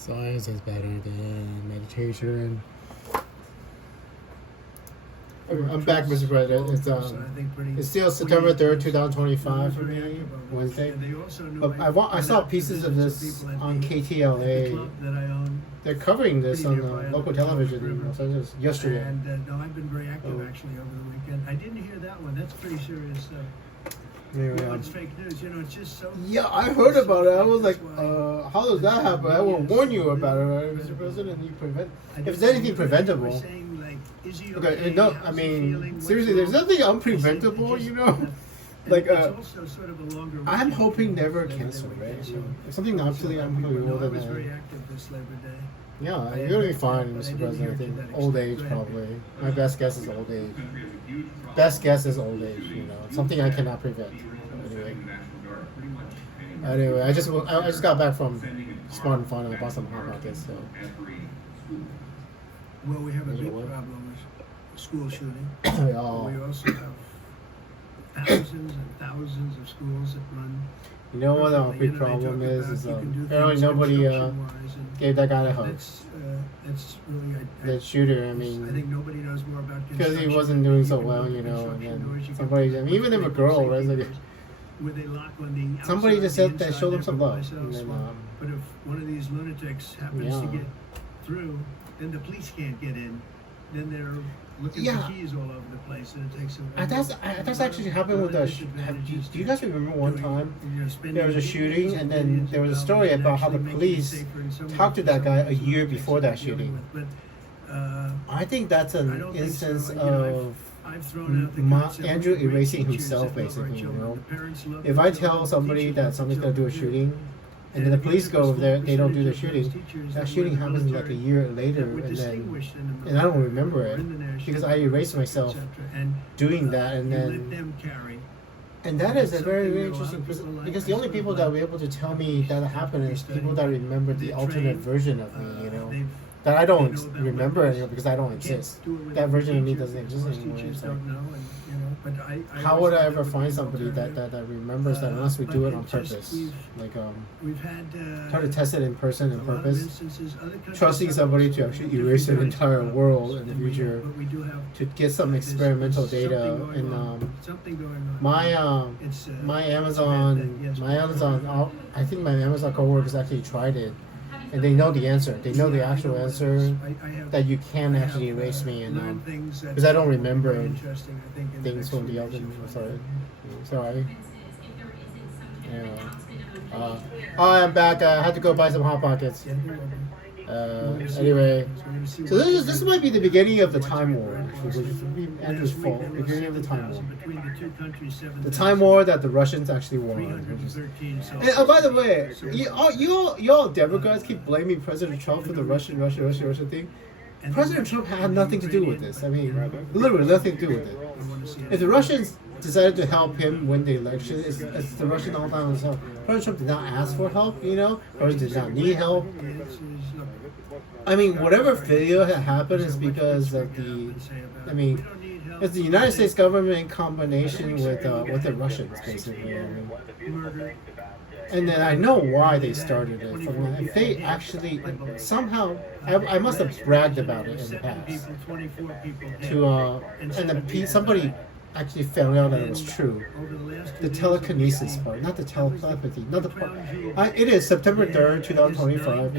Science is better than meditation. I'm back, Mr. President. It's still September 3rd, 2025 for me, Wednesday. But I saw pieces of this on KTLA. They're covering this on local television yesterday. And no, I've been very active actually over the weekend. I didn't hear that one. That's pretty serious stuff. It's fake news, it's just so. Yeah, I heard about it. I was like, how does that happen? I will warn you about it, right, Mr. President. If there's anything preventable. Okay, no, I mean, seriously, there's nothing unpreventable, Like, I'm hoping never cancer, right? If something absolutely unbelievable, I was very active this Labor Day. Yeah, you're gonna be fine, Mr. President. I think old age probably. My best guess is old age. Best guess is old age. Something I cannot prevent. Anyway, I just got back from Smart and Fun and I bought some Hot Pockets. So. Well, we have a big problem with school shooting. Oh. We also have thousands and thousands of schools that run. You know what our big problem is apparently nobody gave that guy a hug. That's really the shooter. I mean, I think nobody knows more about because he wasn't doing so well, and then somebody. I mean, even if a girl, right? Like, somebody just said that showed them some love. And then, but if one of these lunatics happens to get through, then the police can't get in. Then they're looking for keys all over the place, and it takes them. That's actually happened with us. Do you guys remember one time there was a shooting, and then there was a story about how the police talked to that guy a year before that shooting? I think that's an instance of Andrew erasing himself, basically. If I tell somebody that somebody's gonna do a shooting, and then the police go over there, they don't do the shooting. That shooting happens like a year later, and I don't remember it because I erased myself doing that, and that is a very, very interesting because the only people that were able to tell me that happened is people that remember the alternate version of me, that I don't remember anymore because I don't exist. That version of me doesn't exist anymore. So. How would I ever find somebody that remembers that unless we do it on purpose? Like try to test it in person on purpose. Trusting somebody to actually erase an entire world in the future to get some experimental data. And my Amazon, I think my Amazon coworkers actually tried it. And they know the answer. They know the actual answer that you can actually erase me, and because I don't remember things from the other. Sorry. Yeah. I'm back. I had to go buy some Hot Pockets. Anyway, so this might be the beginning of the Time War, which would be Andrew's fault. Beginning of the Time War. The Time War that the Russians actually won. And by the way, you all Democrats keep blaming President Trump for the Russia thing. President Trump had nothing to do with this. I mean, literally nothing to do with it. If the Russians decided to help him win the election, it's the Russian all down himself. President Trump did not ask for help, President did not need help. I mean, whatever failure had happened is because of it's the United States government in combination with the Russians, basically. And then I know why they started it. If they actually somehow, I must have bragged about it in the past. Somebody actually found out that it was true. The telekinesis part, not the telepathy, not the part. It is September 3rd, 2025.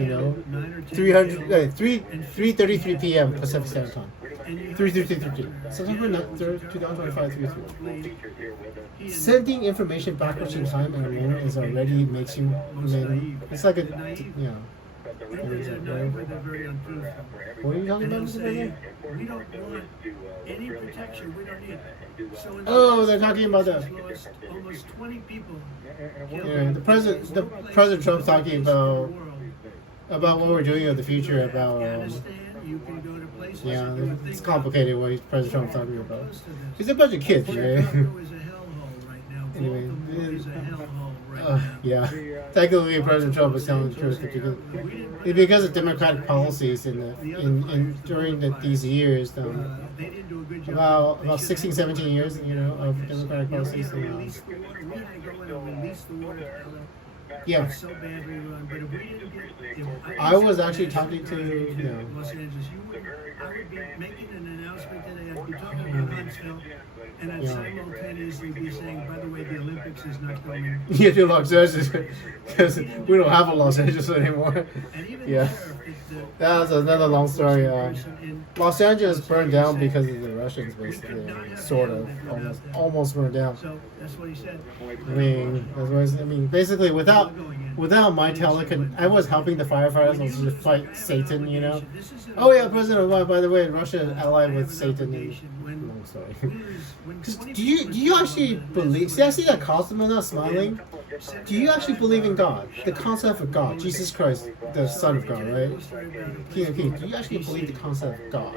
3:33 p.m. Pacific Standard Time. 3:33. September 3rd, 2025. 3:33. Sending information backwards in time and alone is already makes you. It's like a What are you talking about, Mr. President? We don't want any protection. We don't need. Oh, they're talking about the. Almost 20 people. Yeah, the President Trump's talking about what we're doing in the future about. It's complicated what President Trump's talking about. He's a bunch of kids, right? Anyway, yeah. Technically, President Trump is telling the truth because of Democratic policies during these years, about 16, 17 years, of Democratic policies. Yeah. It's so badly run. But if we didn't get, if I was someone actually had talking to, Los Angeles, I would be making an announcement today. I'd be talking about Huntsville, and I'd simultaneously be saying, by the way, the Olympics is not coming. Yeah, to Los Angeles, because we don't have a Los Angeles anymore. And even Yeah. there, if the That's another long story. person in Los Angeles burned down because of the Russians, basically, sort of, almost burned down. So that's what he said. I mean, basically, without my I was helping the firefighters to fight Satan, you know. Oh yeah, President Obama, by the way, Russia allied with Satan. I'm sorry. 'Cause do you actually believe? See, I see that Cosmo not smiling. Do you actually believe in God? The concept of God, Jesus Christ, the Son of God, right? King, do you actually believe the concept of God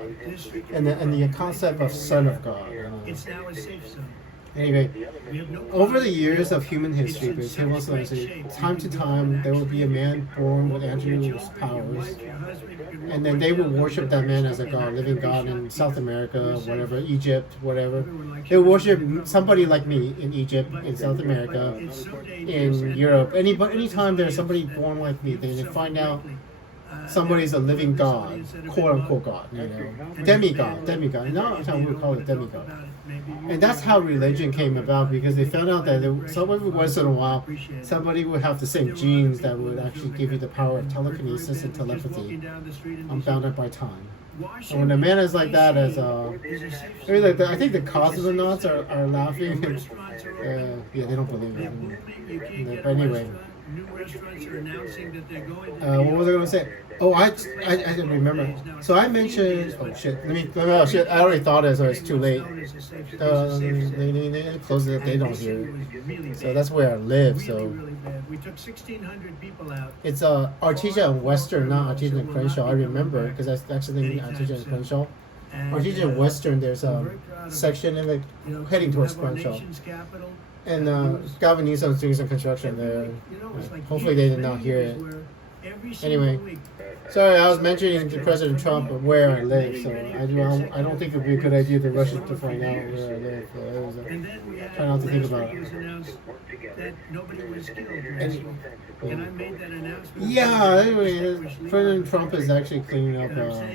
and the concept of Son of God? It's now a safe zone. Anyway, We have no over the years of human history, time to time, there will be a man born with Andrew's powers, and then they will worship that man as a god, living god in South America, whatever, Egypt, whatever. They worship somebody like me in Egypt, in South America, in Europe. Anytime there's somebody born like me, they find out somebody's a living god, quote unquote god, you know, demigod. Now we would call it demigod. And that's how religion came about, because they found out that every once in a while, somebody would have the same genes that would actually give you the power of telekinesis and telepathy, unbounded by time. And when a man is like that, I think the cosmonauts are laughing. Yeah, they don't believe it. But anyway. New restaurants are announcing that they're going what was I going to say? Oh, I didn't remember. So I mentioned. Oh shit! Oh shit! I already thought it, so it's too late. They close it. They don't hear it. So that's where I live. So we took 1,600 people out. it's Artesia and Western, not Artesia and Crenshaw. I remember because that's actually Artesia and Crenshaw. Artesia and Western. There's a section in the heading towards Crenshaw. And Gavin Newsom's doing some construction there. Hopefully they did not hear it. Anyway, sorry, I was mentioning to President Trump where I live, so I don't think it would be a good idea to rush it to find out where I live. So try not to think about it. Yeah, anyway, President Trump is actually cleaning up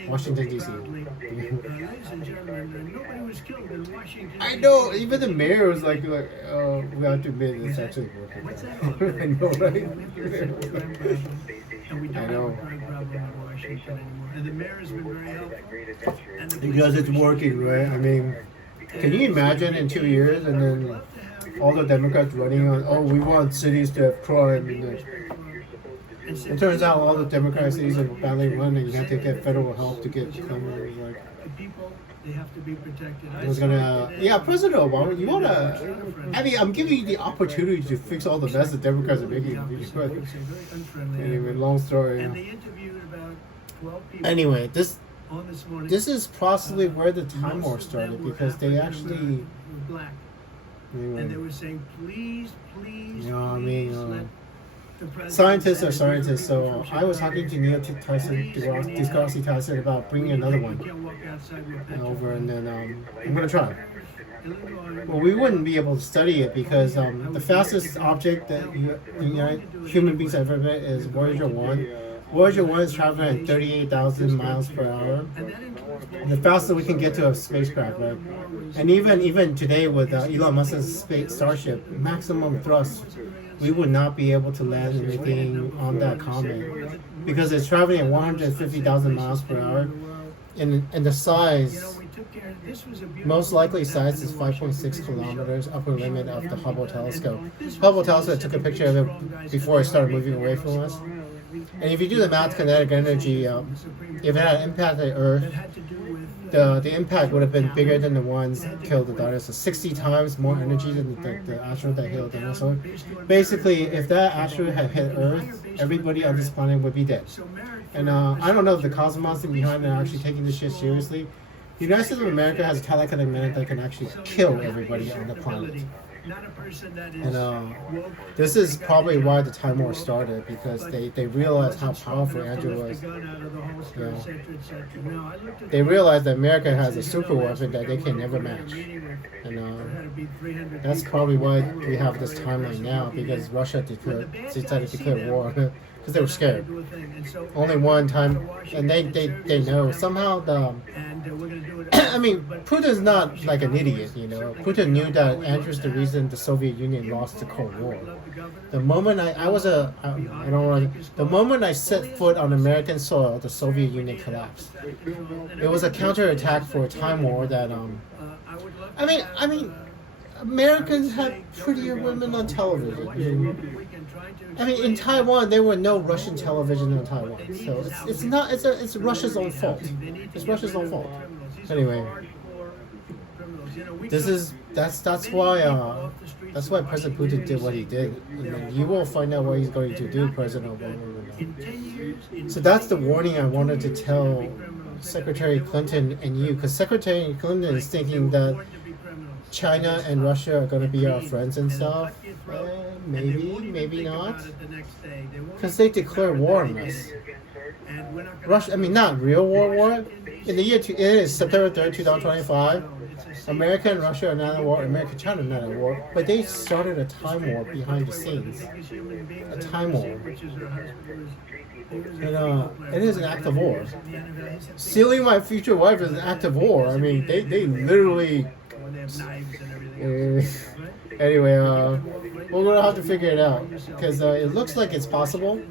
Washington, D.C. I know, even the mayor was like oh, we have to admit it's actually working. I know, right? I know. And the mayor has been very helpful. Because it's working, right? I mean, can you imagine in 2 years and then all the Democrats running on, oh, we want cities to have crime. It turns out all the Democratic cities are badly run and you have to get federal help to get criminals. They have to be protected. President Obama, you wanna? I mean, I'm giving you the opportunity to fix all the mess the Democrats are making. Anyway, long story. And they interviewed about 12 people. Anyway, this is possibly where the Time War started, because they actually. Black. Anyway. And they were saying, please, you know what I mean? Scientists are scientists, so I was talking to Neil deGrasse Tyson about bringing another one over, and then I'm going to try. Well, we wouldn't be able to study it because the fastest object that human beings have ever met is Voyager 1. Voyager 1 is traveling at 38,000 miles per hour. The fastest we can get to a spacecraft, right? And even today with Elon Musk's Starship, maximum thrust, we would not be able to land anything on that comet because it's traveling at 150,000 miles per hour, and the size, most likely size is 5.6 kilometers, upper limit of the Hubble telescope. Hubble telescope took a picture of it before it started moving away from us. And if you do the math, kinetic energy, if it had impacted Earth, the impact would have been bigger than the ones that killed the dinosaur. 60 times more energy than the asteroid that killed the dinosaur. Basically, if that asteroid had hit Earth, everybody on this planet would be dead. And I don't know if the cosmonauts behind it are actually taking this shit seriously. The United States of America has a telekinetic magnet that can actually kill everybody on the planet. not a person that is And woke. this is probably why the Time War started, because they realized how powerful Andrew To was. lift the gun out of the holster, Yeah. et cetera, et cetera. No, I looked at They the- realized that America has a says, super you know, last weapon that week they I can went never over to a match. meeting with- And there had to be 300 that's people. probably why They we were have this very timeline aggressive now, looking because at- Russia When the decided bad to guys see declare them, war because they were scared. do a thing. And so Only after one the time, Washington and they conservatives know come somehow the. and we're going to do it. I mean, Putin's not like an idiot, you know. Putin knew that Andrew's the reason the Soviet Union lost the Cold War. The moment I don't want to, the moment I set foot on American soil, the Soviet Union collapsed. It was a counterattack for a time war that I mean, Americans have prettier women on television. I mean, in Taiwan, there were no Russian television on Taiwan, so it's Russia's own fault. It's Russia's own fault. Anyway, that's why President Putin did what he did. And then you will find out what he's going to do, President Obama. So that's the warning I wanted to tell Secretary Clinton and you, because Secretary Clinton is thinking that China and Russia are going to be our friends and stuff. Maybe not. Because they declare war on us. Russia, I mean, not real war. In the year, it is September 3rd, 2025. America and Russia are not at war. America and China are not at war. But they started a time war behind the scenes. A time war. And it is an act of war. Stealing my future wife is an act of war. I mean, they literally. Anyway, we're gonna have to figure it out, because it looks like it's possible.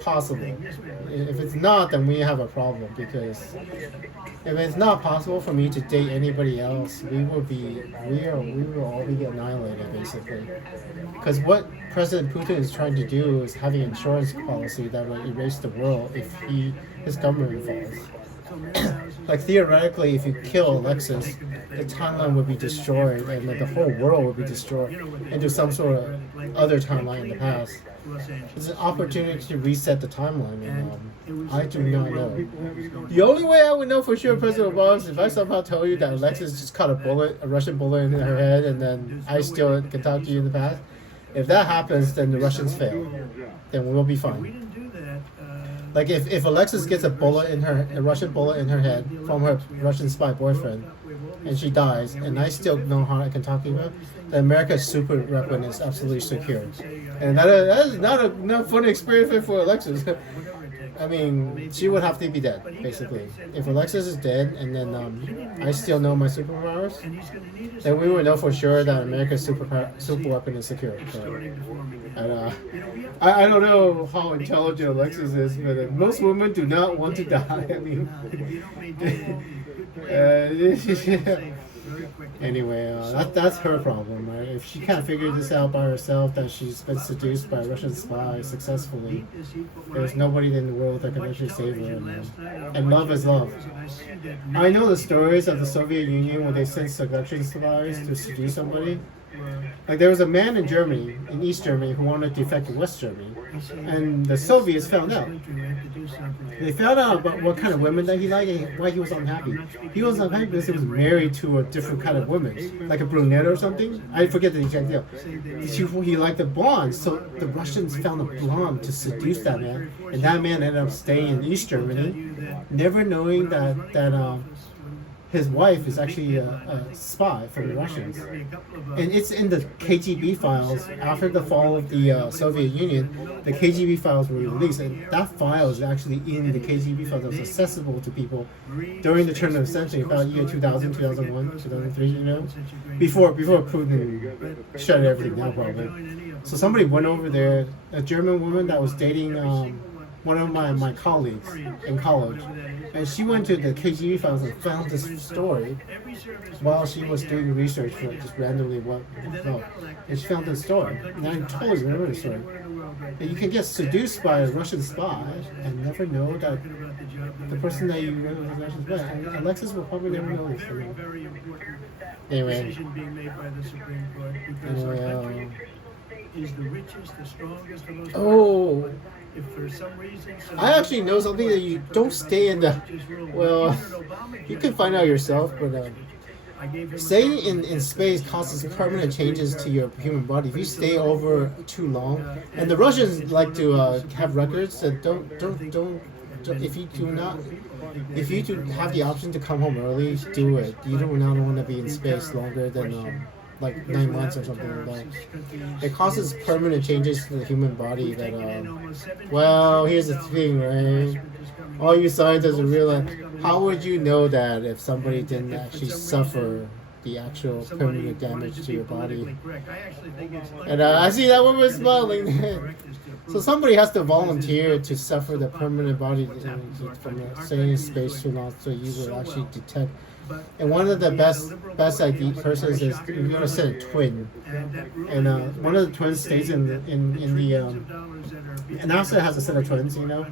Possible. If it's not, then we have a problem, because if it's not possible for me to date anybody else, we will all be annihilated, basically. Because what President Putin is trying to do is having an insurance policy that will erase the world if his government falls. Like, theoretically, if you kill Alexis, the timeline would be destroyed, and like the whole world would be destroyed into some sort of other timeline in the past. It's an opportunity to reset the timeline, and I do not know. The only way I would know for sure President Obama is if I somehow tell you that Alexis just caught a Russian bullet in her head, and then I still can talk to you in the past. If that happens, then the Russians fail. Then we'll be fine. Like if Alexis gets a Russian bullet in her head from her Russian spy boyfriend, and she dies, and I still know how I can talk to her, then America's super weapon is absolutely secure. And that is not a fun experience for Alexis. I mean, she would have to be dead, basically. If Alexis is dead, and then I still know my superpowers, then we would know for sure that America's super weapon is secure. So, and, I don't know how intelligent Alexis is, but most women do not want to die. I mean, anyway, that's her problem, right? If she can't figure this out by herself, that she's been seduced by a Russian spy successfully, there's nobody in the world that can actually save her. And love is love. I know the stories of the Soviet Union where they sent seduction spies to seduce somebody. Like, there was a man in Germany, in East Germany, who wanted to defect to West Germany, and the Soviets found out. They found out about what kind of women that he liked and why he was unhappy. He was unhappy because he was married to a different kind of woman, like a brunette or something. I forget the exact deal. He liked the blonde, so the Russians found a blonde to seduce that man, and that man ended up staying in East Germany, never knowing that his wife is actually a spy from the Russians. And it's in the KGB files. After the fall of the Soviet Union, the KGB files were released, and that file is actually in the KGB files that was accessible to people during the turn of the century, about year 2000, 2001, 2003, you know? Before Putin shut everything down, probably. So somebody went over there, a German woman that was dating one of my colleagues in college, and she went to the KGB files and found this story while she was doing research for just randomly and she found this story, and I totally remember the story. And you can get seduced by a Russian spy and never know that the person that you know is a Russian spy. And Alexis will probably never know this. Anyway. Is the richest, the strongest, the most powerful. If for some reason, I actually know something that you don't stay in the. Well, you can find out yourself, but staying in space causes permanent changes to your human body. If you stay over too long, and the Russians like to have records that don't if you do not, if you do have the option to come home early, do it. You do not want to be in space longer than like 9 months or something like that. It causes permanent changes to the human body that well, here's the thing, right? All you scientists realize, how would you know that if somebody didn't actually suffer the actual permanent damage to your body? And I see that woman smiling. So somebody has to volunteer to suffer the permanent body damage from staying in space too long, so you will actually detect. And one of the best idea persons is you're gonna send a twin, and one of the twins stays in the NASA has a set of twins, you know,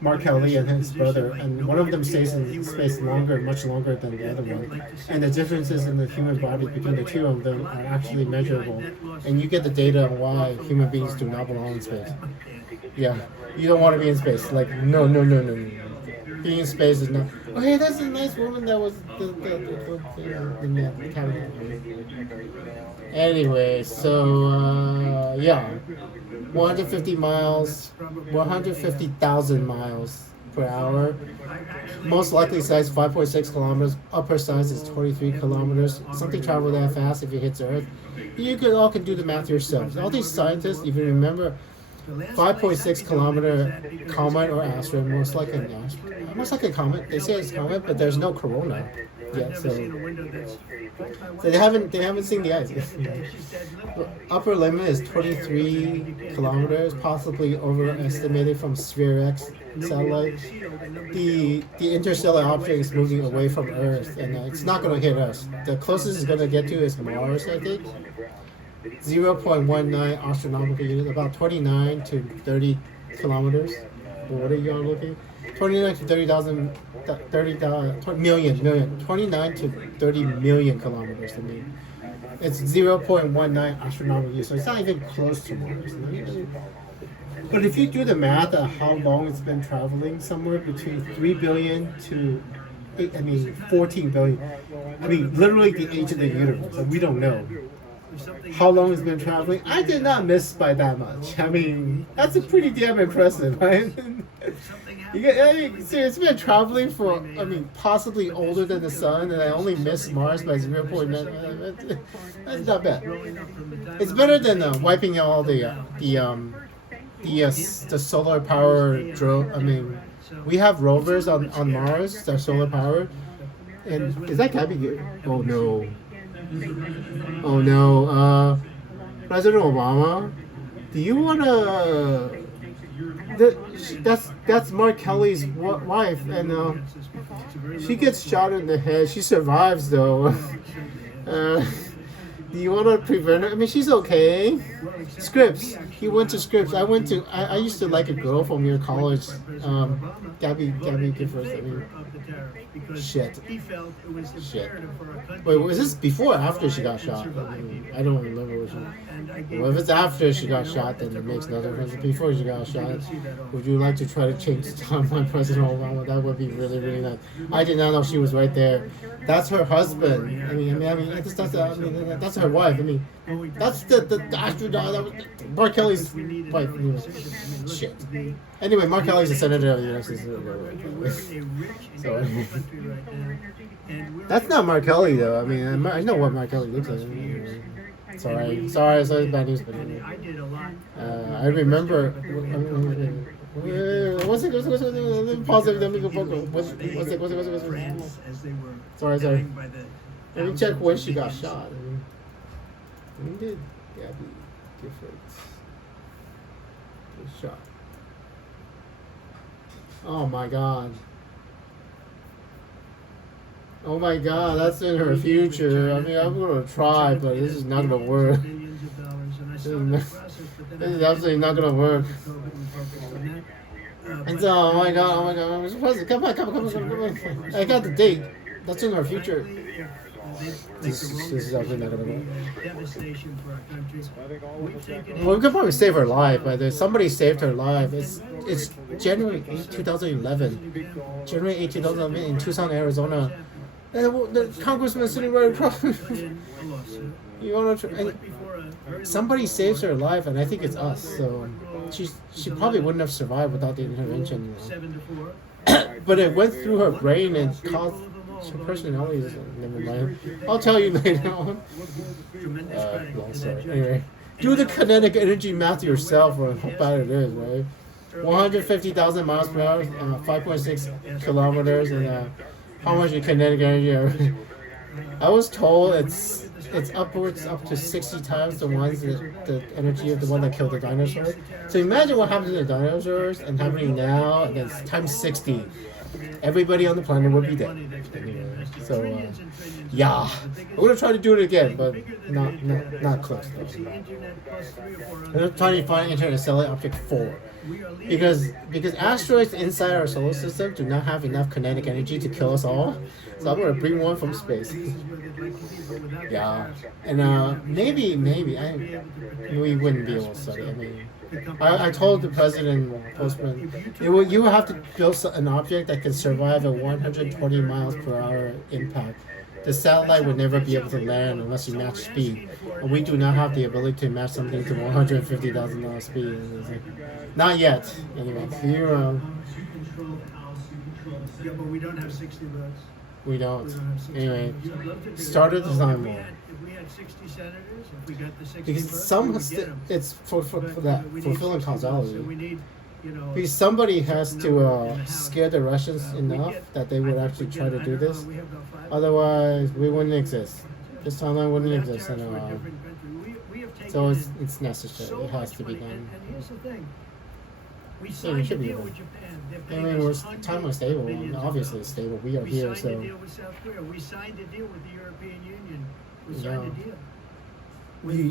Mark Kelly and his brother, and one of them stays in space much longer than the other one. And the differences in the human body between the two of them are actually measurable, and you get the data on why human beings do not belong in space. Yeah, you don't want to be in space. Like no. Being in space is not. Oh, hey, that's a nice woman that was the Anyway, so yeah, 150 miles, 150,000 miles per hour. Most likely size 5.6 kilometers. Upper size is 23 kilometers. Something travel that fast if it hits Earth. You all can do the math yourselves. All these scientists, if you remember, 5.6 kilometer comet or asteroid, most likely an asteroid. Most likely a comet. They say it's a comet, but there's no corona yet, so they haven't seen the ice. Upper limit is 23 kilometers, possibly overestimated from Sphere-X satellite. The interstellar object is moving away from Earth, and it's not going to hit us. The closest it's going to get to is Mars, I think. 0.19 astronomical units, about 29 to 30 kilometers. What are you all looking? 29 to 30,000, 29 to 30 million kilometers. I mean, it's 0.19 astronomical units, so it's not even close to Mars. But if you do the math of how long it's been traveling, somewhere between 3 billion to 14 billion. I mean, literally the age of the universe. And we don't know how long it's been traveling. I did not miss by that much. I mean, that's a pretty damn impressive, right? It's been traveling for, possibly older than the sun, and I only missed Mars by 0.9. That's not bad. It's better than wiping out all the solar power drone. We have rovers on Mars that are solar powered. And is that gotta be good? Oh no. Oh no, President Obama, do you wanna? That's Mark Kelly's wife, and she gets shot in the head. She survives though. Do you wanna prevent her? I mean, she's okay. Scripps. He went to Scripps. I used to like a girl from your college, Gabby Gifford. Shit. Wait, was this before or after she got shot? I don't remember. Well, if it's after she got shot, then it makes no difference. Before she got shot, would you like to try to change the timeline, President Obama? That would be really, really nice. I did not know she was right there. That's her husband. That's her wife. That's the astronaut. That was Mark Kelly's wife. Shit. Anyway, Mark Kelly's a senator of the United States. So, that's not Mark Kelly though. I know what Mark Kelly looks like. Sorry, bad news. But I remember. What's it? Let me pause it. Let me go. What's it? Sorry. Let me check when she got shot. When did Gabby Gifford get shot? Oh my god, that's in her future. I'm gonna try, but this is not gonna work. This is absolutely not gonna work. And so, oh my god, come on. I got the date. That's in our future. This is absolutely not gonna work. Well, we could probably save her life, but somebody saved her life. It's January 8, 2011. January 8, 2011 in Tucson, Arizona. The congressman sitting right across. put in a lawsuit. You want to? It went before a very Somebody local saves her court. life, and I think it's us. So she probably wouldn't have survived without the intervention. 7-4. But it went through her brain and caused her personality. Never mind. I'll tell you later on. Tremendous credit Long to story. that judge. Anyway, do the kinetic energy math yourself, or how bad it is, right? 150,000 miles per hour, 5.6 kilometers, and how much your kinetic energy? I was told it's upwards up to 60 times the ones the energy of the one that killed the dinosaurs. So imagine what happened to the dinosaurs and happening now, and then times 60. Everybody on the planet would be dead. Anyway, so yeah, we're gonna try to do it again, but not close though. I'm trying to find internet satellite object 4 because asteroids inside our solar system do not have enough kinetic energy to kill us all. So I'm gonna bring one from space. Yeah, and maybe we wouldn't be able to study. I mean, I told the president postman, you have to build an object that can survive a 120 miles per hour impact. The satellite would never be able to land unless you match speed, and we do not have the ability to match something to 150,000 speed. Not yet. Anyway, here. Yeah, but we don't have 60 votes. We don't. We don't have 60 Anyway, votes. started the time war. If we had 60 senators, if we got the 60 Because votes, some we would get them. it's for But, that we need fulfilling 60 votes, causality. so we need, Because somebody has number to in the House. scare the Russians we enough get- that they would actually try to do this. We have about 5. Otherwise, we wouldn't exist. This timeline wouldn't Without exist. tariffs, And, we're a different country. We have taken so in it's necessary. so It has much to be money. done. And here's the thing. We we signed a should be deal done. with Japan. They're I paying mean, us we're hundreds time was of stable. billions of Obviously dollars. stable. We are We here, signed a so deal with South Korea. We signed a deal with the European Union. We Yeah. signed a deal.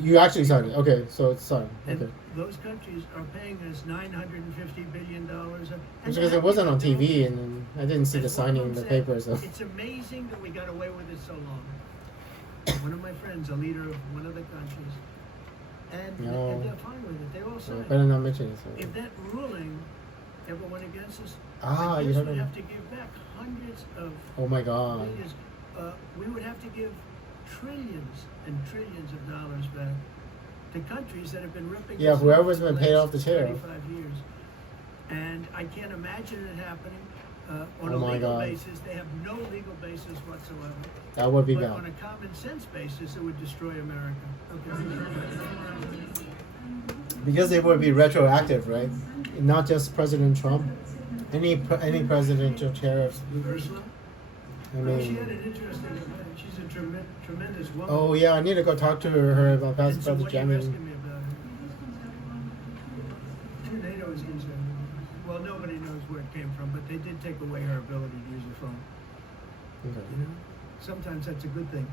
you actually signed it. Okay, so it's signed. And Okay. those countries are paying us $950 billion. It's because it wasn't on TV, and I didn't see the signing in the paper. So It's amazing that we got away with it so long. One of my friends, a leader of one of the countries, and No. they're fine with it. They all so signed better it. not mention it. So. If that ruling ever went against us, Ah, you we heard would of have to give back hundreds of Oh my God. millions. We would have to give trillions and trillions of dollars back to countries that have been ripping Yeah, us whoever's off been for paid the off the last tariff. 35 years. And I can't imagine it happening on Oh a my legal God. basis. They have no legal basis whatsoever. That would be But on bad. a common sense basis, it would destroy America. Okay. Because it would be retroactive, right? Not just President Trump. Any presidential tariffs. Ursula? I She mean, had an interesting event. She's a tremendous woman. oh yeah, I need to go talk to her about And past so about the what are you asking jamming. me about her? NATO is concerned. Well, nobody knows where it came from, but they did take away her ability to use a phone. Okay. You know? Sometimes that's a good thing.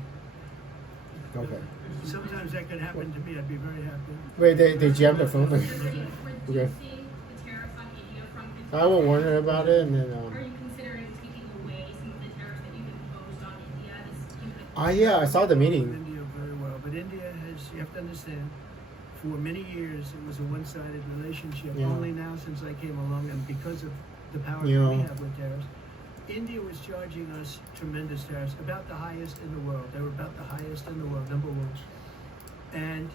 Okay. Sometimes that could happen to me. I'd be very happy. Wait, they jammed her phone. Did Okay. you see the tariffs on India from 50? I will warn her about it, and then Are you considering taking away some of the tariffs that you've imposed on India? yeah, I saw the meeting. India very well, but India has, you have to understand, for many years it was a one-sided relationship. Yeah. Only now since I came along and because of the power Yeah. that we have with tariffs, India was charging us tremendous tariffs, about the highest in the world. They were about the highest in the world, number one. And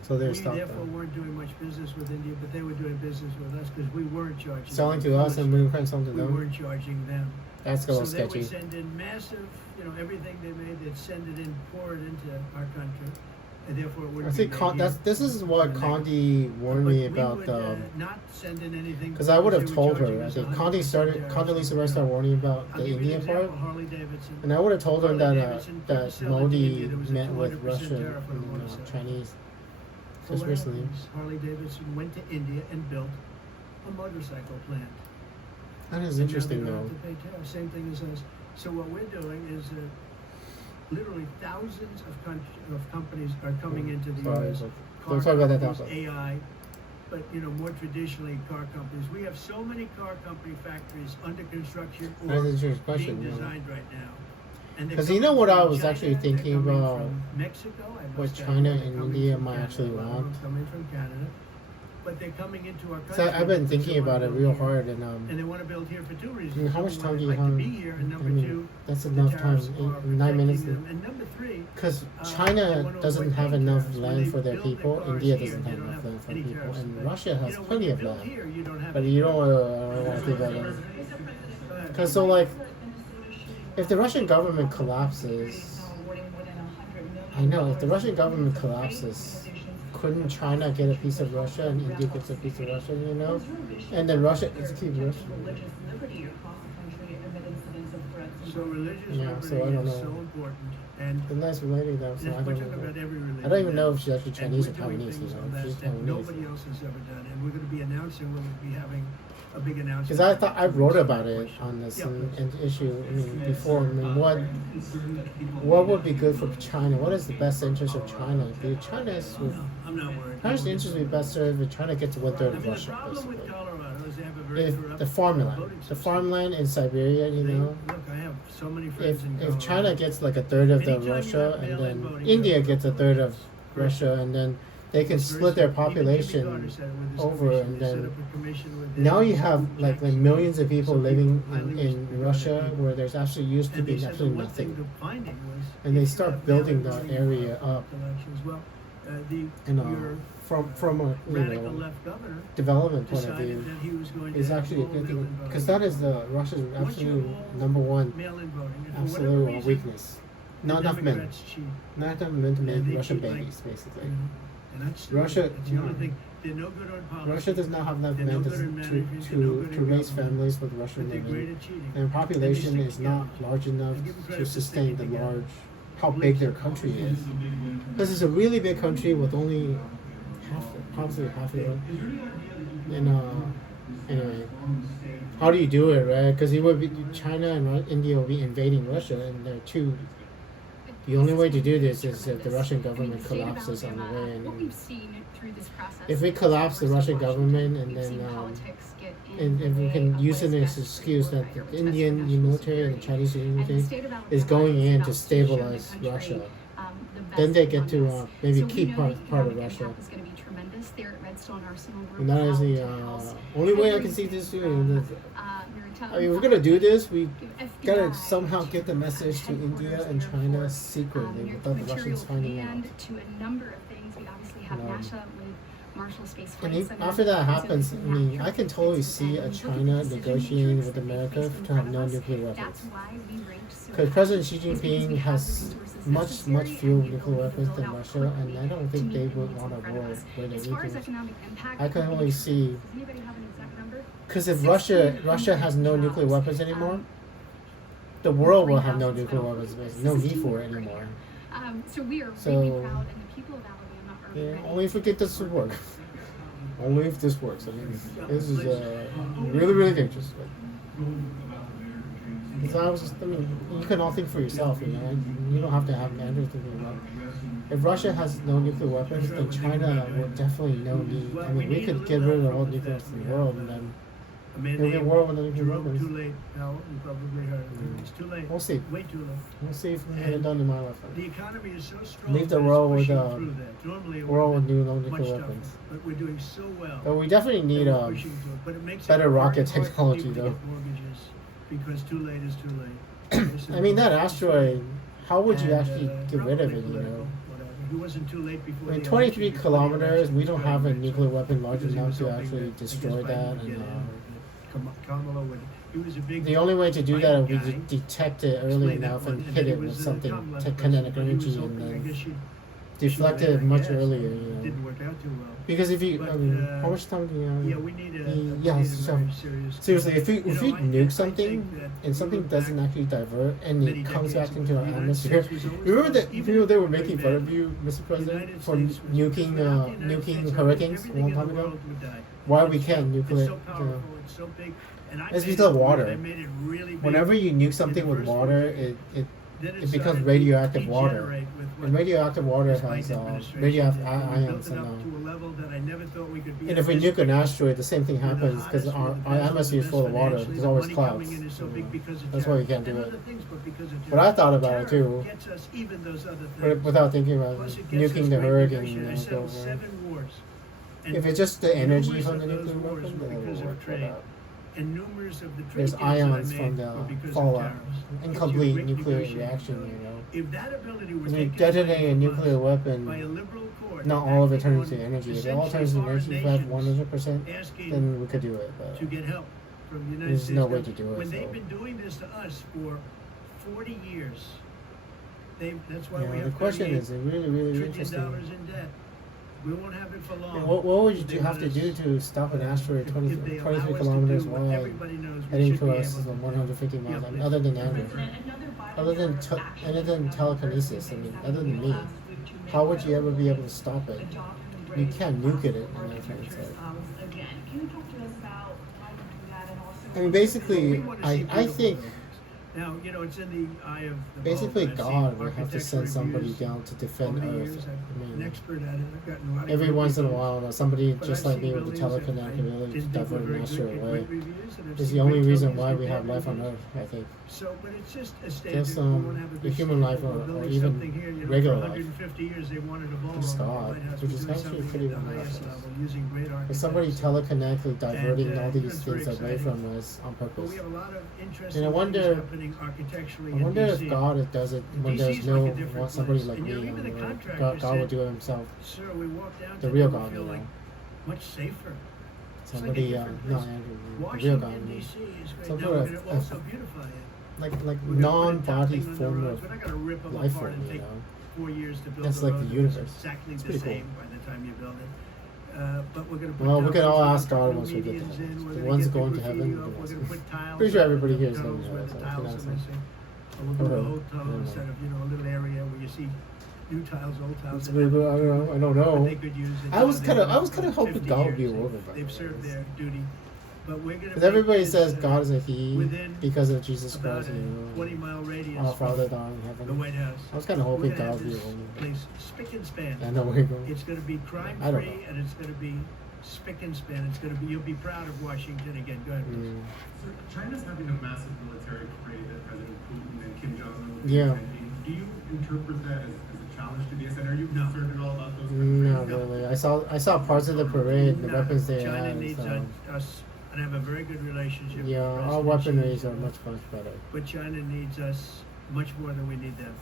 So they're we stopped. therefore weren't doing much business with India, but they were doing business with us because we weren't charging Selling them. to us and we were selling to we them. weren't charging them. That's a little So they sketchy. would send in massive, everything they made, they'd send it in, pour it into our country, and therefore it I wouldn't think be made here. this is what Condi warned But me we about. would, not send in anything Because I would have they were told charging her. I us think 100% Condoleezza Rice started warning about I'll the give you an Indian part. example, Harley Davidson. And I would have told them that Harley-Davidson couldn't that sell it to Modi India. There was a met with 200% Russian tariff on the motorcycle. Chinese So just what recently. happens? Harley Davidson went to India and built a motorcycle plant. That is And interesting now they though. don't have to pay tariff. Same thing as us. So what we're doing is literally thousands of companies are coming into the Sorry, U.S. but Car don't talk about that companies, topic. AI, but more traditionally car companies. We have so many car company factories under construction That's or an interesting being question. designed right now. And they're 'Cause you coming know what from I was China, actually they're thinking coming about from Mexico, I what must add, China they're and coming India from might Canada, actually a lot of want. them coming from Canada. but they're coming into our country. So I've been thinking about it real hard, and And they want to build here for two reasons. I mean, how much Number time one, do you they'd have? like to be here, and number two, that's the enough time. tariffs are 9 minutes. protecting them. And number three, Because they China wanna doesn't avoid have paying enough tariffs. When land they for their build their people. cars India here, doesn't they have don't enough have land for any people, tariffs. and But, Russia has when plenty you of build land. here, you don't have But any you don't tariffs. want to think about it. Go ahead. Because so like, if the Russian government collapses, I know if the Russian government collapses, couldn't China get a piece of Russia and India gets a piece of Russia, you know? And then Russia, excuse me, Russia. So religious Yeah, liberty so I don't is know. so important, and The nice lady though, so I we're don't talking about know. every religion. I don't even know if she's actually And Chinese or we're doing Taiwanese, you things know? on If that she's that Taiwanese. nobody else has ever done, and we're going to be announcing when we'll be having a big announcement. Because I thought I wrote about it on this issue. I mean, before. I mean, what would be good for China? What is the best interest of China? Because China is. No, I'm not worried. China's interest would be best served if China gets 1/3 I of mean, the Russia, problem with basically. Colorado is they have a very If corrupt the farmland, voting the system. farmland in Siberia, you know, Look, I have so many friends in Colorado. if China gets like 1/3 of the Anytime you Russia, have and mail-in then voting, India you have gets 1/3 of Russia, and then they can It's very split their simple. Even Jimmy population Carter said it with his over, commission. and They set then up a commission with now them. you have like millions of people So living highly in regarded Russia people. where there's actually used to And they be said the absolutely one thing nothing. the finding was, And they if you start have building mail-in that voting area up. elections, well, the And your from a radical left governor development point of decided view, that he was going to is have actually a all good thing mail-in because voting. that is the Russia's Once you absolute all number one mail-in voting, and for whatever absolute reason, weakness. the Not enough men. Democrats cheat. Not enough men to Yeah, make they Russian cheat like- babies, basically. And that's Russia- That's the only thing. They're no good on policy. Russia does not have enough They're men no to, good in to, management, to, they're no good to in raise government, families with Russian but they're great women. at cheating. And population And they is stick not together. large enough I give them credit to for sustain the sticking together. large, how big their country is. Because it's a really big country with only probably half of it. And anyway, how do you do it, right? Because China and India will be invading Russia, and they're two. The only way to do this is if the Russian government collapses on the way. What And we've seen through this process. if we collapse the Russian government, and we've then seen politics get in and if the we way can of use what it is as an best excuse for that or the what's best for Indian national military and the security. Chinese And the military state of Alabama is going in about to show the stabilize country, Russia. the Then best they get to among us. maybe So we keep know part the of economic Russia. impact is going to be tremendous there at Redstone Arsenal. We're And that is proud the to house only way I can every see this single, doing. I mean, we're gonna do this. We gotta FBI, somehow get the message to India and China secretly without the Russians finding out. to a number of things. We obviously have No. NASA with Marshall Space And Flight if, Center. after that And so happens, this I mean, I natural can totally fits see and a look at the China decision negotiating matrix with that we America face in to have front no of us. nuclear That's weapons. why we ranked so Because high. President Xi It's because we Jinping have has the resources much necessary fewer and the nuclear ability to weapons build than out Russia, quickly and I don't to think meet they the would needs want in a front of war us. where they As need far as to. economic impact, I can only see does anybody have an exact number? because if Russia has no nuclear weapons anymore, the world will have no nuclear weapons. Basically, no need for it anymore. So we are So, really proud, and the people of Alabama are Yeah, ready. only if we get this to work. Only if this works. I mean, this is really dangerous. Because I mean, you can all think for yourself, you know. You don't have to have Andrew thinking about. If Russia has no nuclear weapons, then China will definitely no need. I mean, we could get rid of all nuclear weapons in the world, and then A man there'll be a named world with no nuclear Jerome weapons. Too late, Powell. You probably heard of it. It's too late. We'll see. Way too late. We'll see if we can get it done in my lifetime. The economy is so strong. Leave the that it's world with pushing through that. Normally it world with would no have been nuclear much weapons. tougher, but we're doing so well. But we definitely that need we're pushing through it. But it makes it better hard rocket for technology, people to though. get mortgages because too late is too late. I mean, that asteroid. How would you And, actually get rid of probably it? You political, know. whatever. It wasn't too late before. I mean, the 23 election, before the kilometers. election We was don't very have a late, nuclear weapon large because he enough was to hoping actually that, I guess, destroy Biden that. would And get in, Kamala would. He was a big. the only way to do that would be guy. to detect it early Explain that enough one, and then hit he it with was, something Kamala to person, kinetic but he was energy hoping, I and guess then she deflect should have, it I much guess. earlier. You It know. didn't work out too well. Because if you, But, I mean, how much time do you have? Yeah, we need a, Yeah, we need a so- very serious. Seriously, if you You know, I nuke think something that and we something look doesn't back actually divert and many it comes decades back ago, into our the United atmosphere, States was always remember close, that? even You know they were very making bad. fun of you, Mr. The President, United for States was- nuking without the United nuking States, hurricanes a everything long in time the ago. world would die. Why we It's can't so- nuclear? It's so powerful. It's so big. And I It's made because it- water. I made it really big. Whenever you nuke something In the with first water, place, then it becomes started to radioactive water. degenerate with what And radioactive water this has Biden administration radioactive did. We ions built it and up to a level that I never thought we could be and at if we this nuke an big. asteroid, the same thing We're the happens because hottest, our we're the best, atmosphere is we're the full of best water. financially. There's The always money clouds. coming in is so big because of That's why you tariff. can't do And it. other things, but because of But I tariff. thought about it Tariff too. gets us even those other But things. without thinking about Plus it gets nuking us the great hurricane, migration. you I know, settled go over. 7 wars. And If it's just the energy numerous from the of those nuclear wars weapon, were then it because will of work trade. out. And numerous of the trade There's deals that I ions made from were the because of fallout, tariffs. incomplete It's your nuclear negotiating reaction. ability. You know, If that ability were when you taken detonate away a from nuclear us by a weapon, liberal court, not all of it acting turns on into energy. If it all essentially turns into foreign energy, if nations 100%, asking then we could do it. But to get help from the United there's States no way government. to do it, When so. they've been doing this to us for 40 years, that's why you we know, have the question $38 is really, really trillion interesting. in debt. We won't have it for long. And what would If they you have let to us- do to stop an asteroid if 20, they allow 23 us to kilometers do what wide, everybody knows we heading should be to us able is to do. 150 miles? Yeah, I mean, please. other than Andrew, President, another violent other than terror action other than that telekinesis, I mean, other than me, how would you ever be able to stop it? You can't nuke it. And everything. It's like, Again, can you talk to us about why you do that and also? I mean, basically, We wanna see I beautiful think buildings. Now, it's in the eye of the basically beholder. I've God seen would have to architecture send somebody reviews down to defend over the Earth. years. I I'm an mean, expert at it. I've gotten a lot of every great once in a reviews. while, somebody But just I've like me seen with the buildings that I telekinetic ability to didn't think were divert an very asteroid good, away. great reviews, and I've It's seen the only great reason buildings why get we have bad life on reviews. Earth, I think. So, but it's just a standard. Just We wanna have a the good human life standard. or We're building even something here, regular for life. 150 years they wanted a ball Just on God, the White House. which We're is doing actually something pretty at the highest miraculous. level using great If architects. somebody telekinetically diverting And, all it's these very things away exciting. from us on But purpose. we have a lot of interesting And I wonder- things happening architecturally I wonder in if DC. God does it when DC there's is no like a different somebody place. like And, me. even the on contractor God will said, do it himself. Sir, we walk down The to real them, God, we feel you like know. much safer. Somebody, It's like a different no, place. Andrew, the real Washington God. I mean. DC is great. Some Now sort we're of- going to also beautify it. Like We're gonna put a non-body topping on the form roads. of We're not going to rip them life apart form, and you take know. 4 years to build That's the like road. the It's universe. exactly It's the pretty cool. same by the time you build it. But we're going to put Well, we can all telephone ask God poles, once we get medians there. in. We're The gonna ones get the going to graffiti heaven, up. we We're can going to ask put tiles. Pretty sure up everybody in here the is going tunnels to where heaven, the so we can tiles ask are them. missing. Or we'll put a Okay. whole tunnel Yeah. instead of a little area where you see new tiles, old tiles. It's and pretty good. I don't but know. they could use it. I was They've kinda- been I was for kinda hoping 50 God would be years. over by They've now, served I guess. their duty. But we're going to. Because everybody says God is a he within because of Jesus about Christ. a You know, 20-mile radius our Father from down in heaven. the White House. I was kind of We're hoping gonna God have would be this over. place spick and span. I know where you're going. It's going to be crime I don't free, know. and it's going to be spick and span. It's going to be. You'll be proud of Washington again. Go ahead, please. So China's having a massive military parade that President Putin and Kim Jong-un will be Yeah. attending. Do you interpret that as a challenge to the S? And are you No. concerned at all about those? Not parades? really. I saw parts of the parade, the No, weapons they China had. needs So, us, and I have a very good relationship. with yeah, our President weaponries Xi, are much better. But China needs us much more than we need them.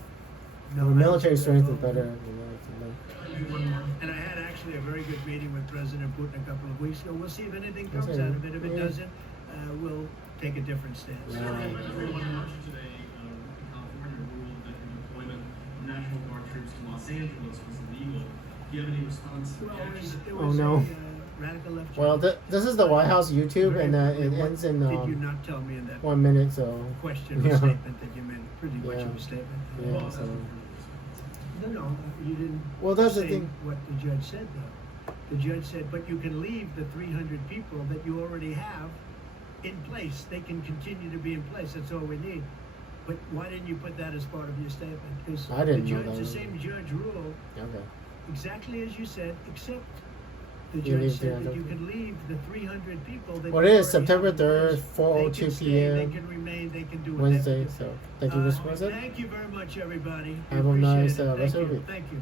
The I military don't strength think is they're better. all- And I had actually a very good meeting with President Putin a couple of weeks ago. We'll see if anything That's comes it. out of it. If it Yeah. doesn't, we'll take a different stance. Yeah. Everyone marched today in California ruled that the deployment of National Guard troops to Los Angeles was illegal. Do you have any response to Well, the action? it Oh, was no. a radical left. Well, change. this is the White House YouTube, Very and it importantly, what ends in did you not tell me in that 1 minute. So question or Yeah. statement that you made? Pretty much Yeah. of a statement. yeah. So No, you didn't. Well, that's the say thing. What the judge said, though. The judge said, but you can leave the 300 people that you already have in place. They can continue to be in place. That's all we need. But why didn't you put that as part of your statement? Because I didn't know the that. same judge ruled okay. exactly as you said, except the You judge leave said that 300. you can leave the 300 people that Well, you it is already September have in 3rd, place. 4:02 They can stay, p.m. They can remain. They can do what Wednesday. they have to do. So thank you, Mr. President. Thank you very much, everybody. We Have a appreciate nice, it. rest Thank of the you. week. Thank you.